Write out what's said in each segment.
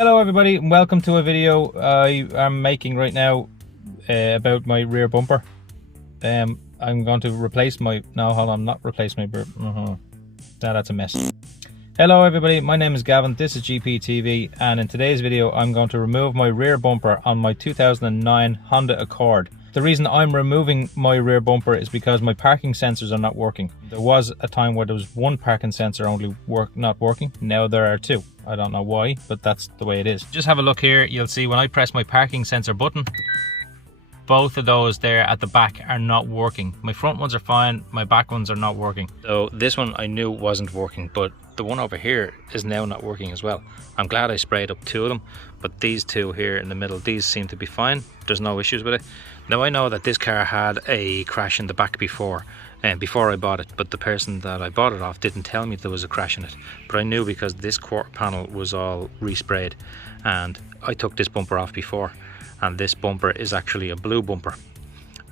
Hello everybody and welcome to a video I am making right now about my rear bumper. I'm going to replace my, no hold on, not replace my, that's a mess. Hello everybody, my name is Gavin, this is GPTV, and in today's video I'm going to remove my rear bumper on my 2009 Honda Accord. The reason I'm removing my rear bumper is because my parking sensors are not working. There was a time where there was one parking sensor only not working. Now there are two. I don't know why, but that's the way it is. Just have a look here. You'll see when I press my parking sensor button, both of those there at the back are not working. My front ones are fine, my back ones are not working. So this one I knew wasn't working, but the one over here is now not working as well. I'm glad I sprayed up two of them, but these two here in the middle, these seem to be fine. There's no issues with it. Now I know that this car had a crash in the back before I bought it, but the person that I bought it off didn't tell me there was a crash in it. But I knew because this quarter panel was all resprayed, and I took this bumper off before, and this bumper is actually a blue bumper,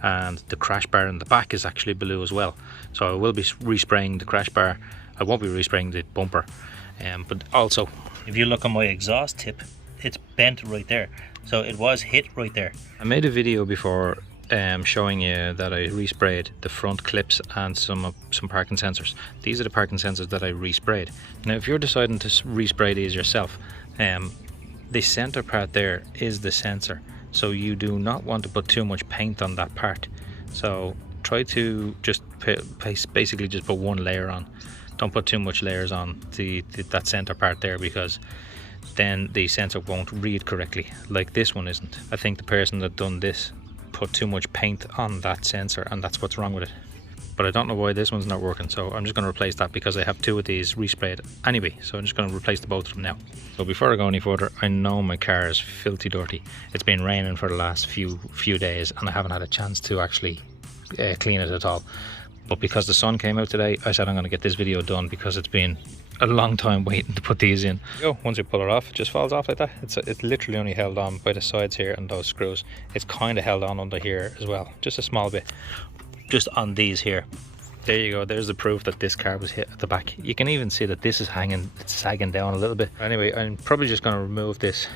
and the crash bar in the back is actually blue as well. So I will be respraying the crash bar. I won't be respraying the bumper, but also if you look on my exhaust tip, it's bent right there, so it was hit right there. I made a video before showing you that I resprayed the front clips and some parking sensors. These are the parking sensors that I resprayed. Now if you're deciding to respray these yourself, the center part there is the sensor, so you do not want to put too much paint on that part. So try to just basically just put one layer on. Don't put too much layers on that center part there, because then the sensor won't read correctly, like this one isn't. I think the person that done this put too much paint on that sensor, and that's what's wrong with it. But I don't know why this one's not working, so I'm just going to replace that because I have two of these resprayed anyway. So I'm just going to replace the both of them now. So before I go any further, I know my car is filthy dirty. It's been raining for the last few days and I haven't had a chance to actually clean it at all. But because the sun came out today, I said I'm going to get this video done because it's been a long time waiting to put these in. Once you pull it off, it just falls off like that. It's literally only held on by the sides here and those screws. It's kind of held on under here as well, just a small bit, just on these here. There you go, there's the proof that this car was hit at the back. You can even see that this is hanging, it's sagging down a little bit. Anyway, I'm probably just going to remove this,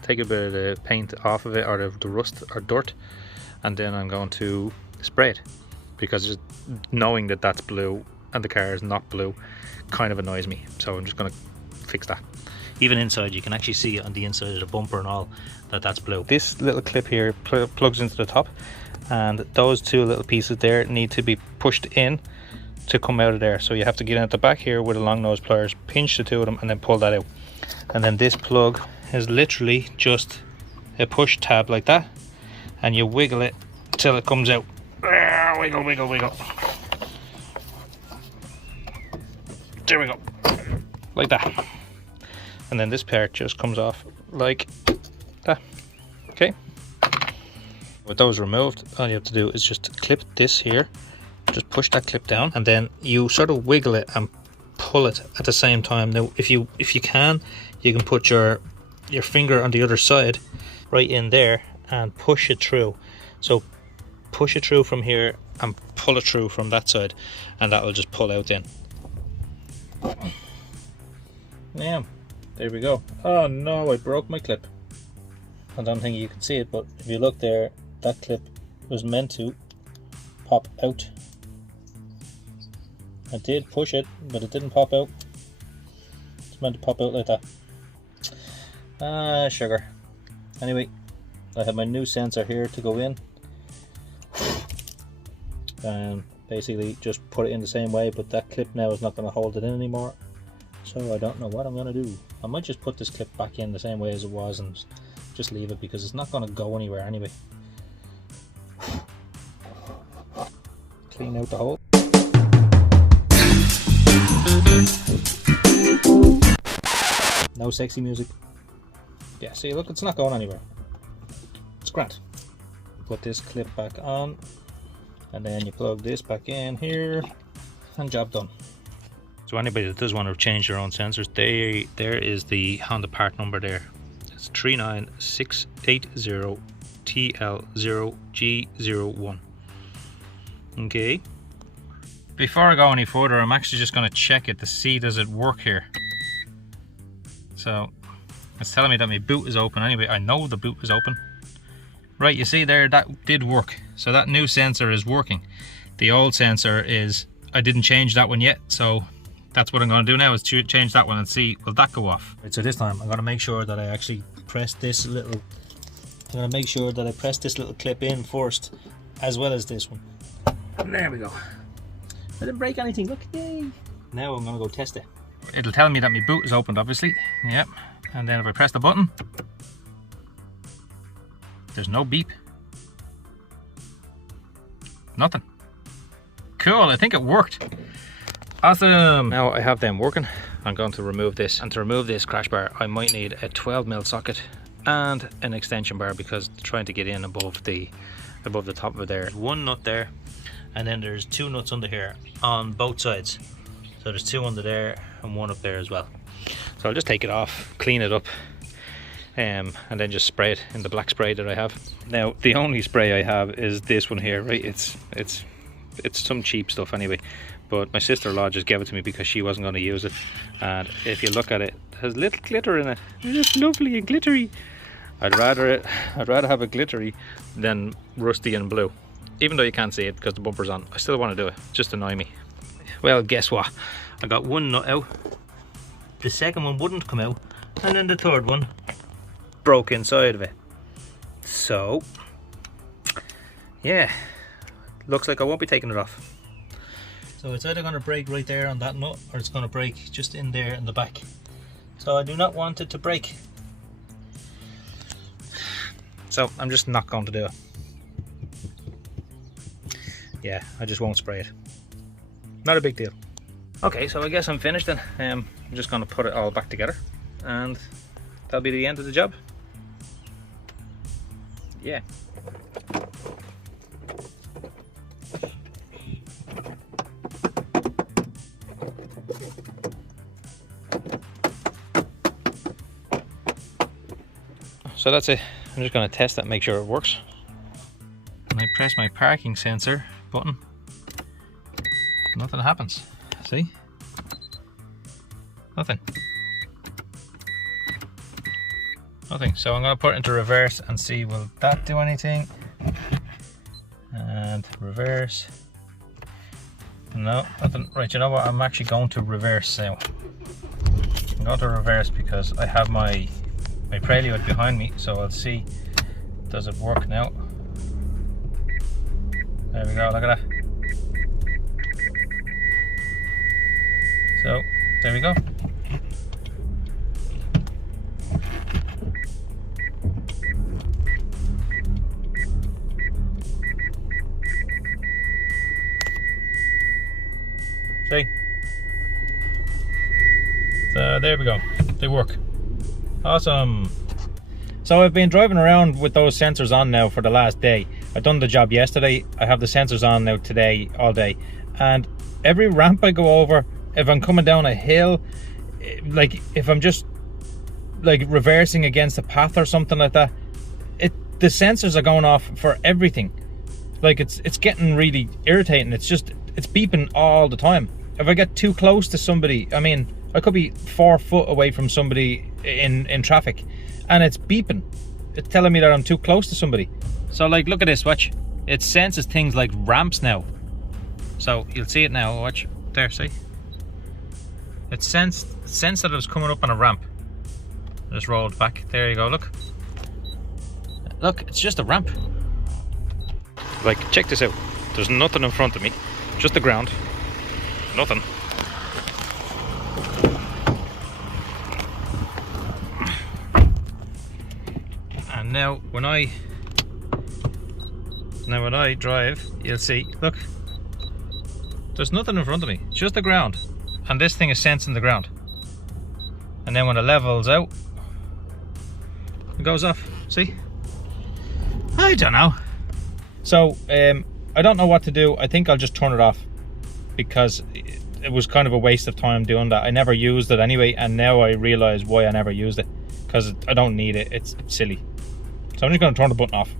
take a bit of the paint off of it, or the rust or dirt, and then I'm going to spray it, because just knowing that that's blue and the car is not blue kind of annoys me. So I'm just going to fix that. Even inside, you can actually see on the inside of the bumper and all that that's blue. This little clip here plugs into the top, and those two little pieces there need to be pushed in to come out of there. So you have to get in at the back here with a long nose pliers, pinch the two of them and then pull that out. And then this plug is literally just a push tab like that, and you wiggle it till it comes out. Wiggle, wiggle, wiggle. There we go, like that. And then this part just comes off like that. Okay, with those removed, all you have to do is just clip this here, just push that clip down, and then you sort of wiggle it and pull it at the same time. Now if you can, you can put your finger on the other side right in there and push it through. So push it through from here and pull it through from that side, and that will just pull out then. Yeah, there we go. Oh no, I broke my clip. I don't think you can see it, but if you look there, that clip was meant to pop out. I did push it, but it didn't pop out. It's meant to pop out like that. Ah, sugar. Anyway, I have my new sensor here to go in. Basically just put it in the same way, but that clip now is not going to hold it in anymore, so I don't know what I'm going to do. I might just put this clip back in the same way as it was and just leave it, because it's not going to go anywhere anyway. Clean out the hole. No sexy music. Yeah, see, look, it's not going anywhere. It's grand. Put this clip back on, and then you plug this back in here, and job done. So anybody that does want to change their own sensors, there is the Honda part number there. It's 39680TL0G01. Okay. Before I go any further, I'm actually just going to check it to see does it work here. So It's telling me that my boot is open anyway. I know the boot is open. Right, you see there, that did work. So that new sensor is working. The old sensor is, I didn't change that one yet, so that's what I'm going to do now, is change that one and see, will that go off? Right, so this time I'm going to make sure that I actually press this little, I'm going to make sure that I press this little clip in first, as well as this one. And there we go. I didn't break anything, look, yay! Now I'm going to go test it. It'll tell me that my boot is opened, obviously, yep. And then if I press the button, there's no beep. Nothing. Cool, I think it worked. Awesome. Now I have them working. I'm going to remove this. And to remove this crash bar, I might need a 12mm socket and an extension bar, because trying to get in above the top of it there. One nut there, and then there's two nuts under here on both sides. So there's two under there and one up there as well. So I'll just take it off, clean it up, and then just spray it in the black spray that I have. Now the only spray I have is this one here, right? It's some cheap stuff anyway, but my sister-in-law just gave it to me because she wasn't going to use it. And if you look at it, it has little glitter in it. It's lovely and glittery. I'd rather have it glittery than rusty and blue. Even though you can't see it because the bumper's on, I still want to do it. Just annoy me. Well, guess what? I got one nut out. The second one wouldn't come out, and then the third one broke inside of it. So yeah, looks like I won't be taking it off. So it's either going to break right there on that nut, or it's going to break just in there in the back. So I do not want it to break. So I'm just not going to do it. Yeah, I just won't spray it. Not a big deal. Okay, so I guess I'm finished then. I'm just going to put it all back together, and that'll be the end of the job. Yeah. So that's it. I'm just going to test that, make sure it works. And I press my parking sensor button. Nothing happens. See? Nothing. Nothing. So I'm going to put it into reverse and see, will that do anything? And reverse. No, nothing. Right, you know what? I'm actually going to reverse now. I'm going to reverse because I have my prelude behind me, so I'll see, does it work now? There we go, look at that. So, there we go. See? So there we go, they work. Awesome. So I've been driving around with those sensors on now for the last day. I done the job yesterday. I have the sensors on now today, all day. And every ramp I go over, if I'm coming down a hill, like if I'm just like reversing against a path or something like that, the sensors are going off for everything. Like it's getting really irritating. It's beeping all the time. If I get too close to somebody, I mean, I could be 4 foot away from somebody in traffic, and it's beeping. It's telling me that I'm too close to somebody. So like, look at this, watch. It senses things like ramps now. So you'll see it now, watch. There, see? It sensed that it was coming up on a ramp. Just rolled back. There you go, look. Look, it's just a ramp. Like, check this out. There's nothing in front of me. Just the ground. Nothing. And now when I drive, you'll see, look, there's nothing in front of me, it's just the ground, and this thing is sensing the ground. And then when it levels out, it goes off. See? I don't know. So I don't know what to do. I think I'll just turn it off, because it was kind of a waste of time doing that. I never used it anyway, and now I realize why I never used it, because I don't need it. It's silly. So I'm just going to turn the button off.